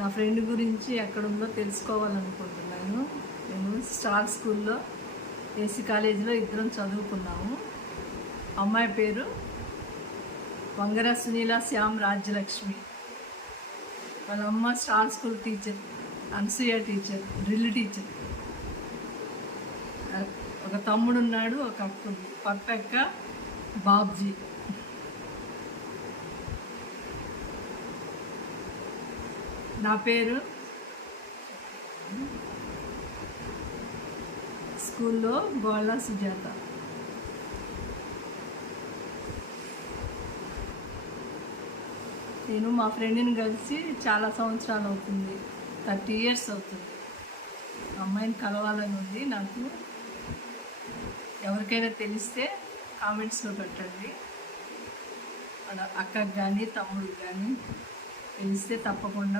నా ఫ్రెండ్ గురించి ఎక్కడుందో తెలుసుకోవాలనుకుంటున్నాను. నేను స్టార్ స్కూల్లో ఏసీ కాలేజీలో ఇద్దరం చదువుకున్నాము. అమ్మాయి పేరు వంగర సునీల శ్యామ్ రాజ్యలక్ష్మి. వాళ్ళ అమ్మ star school teacher, Anasuya teacher, drill teacher. ఒక తమ్ముడు ఉన్నాడు, ఒక అక్క ఉంది. పక్కక్క బాబ్జీ. నా పేరు స్కూల్లో గోళ్ళ సుజాత. నేను మా ఫ్రెండ్ని కలిసి చాలా సంవత్సరాలు అవుతుంది, 30 years అవుతుంది. అమ్మాయిని కలవాలని ఉంది నాకు. ఎవరికైనా తెలిస్తే కామెంట్స్లో పెట్టండి. అక్కకి కానీ తమ్ముడికి కానీ తెలిస్తే తప్పకుండా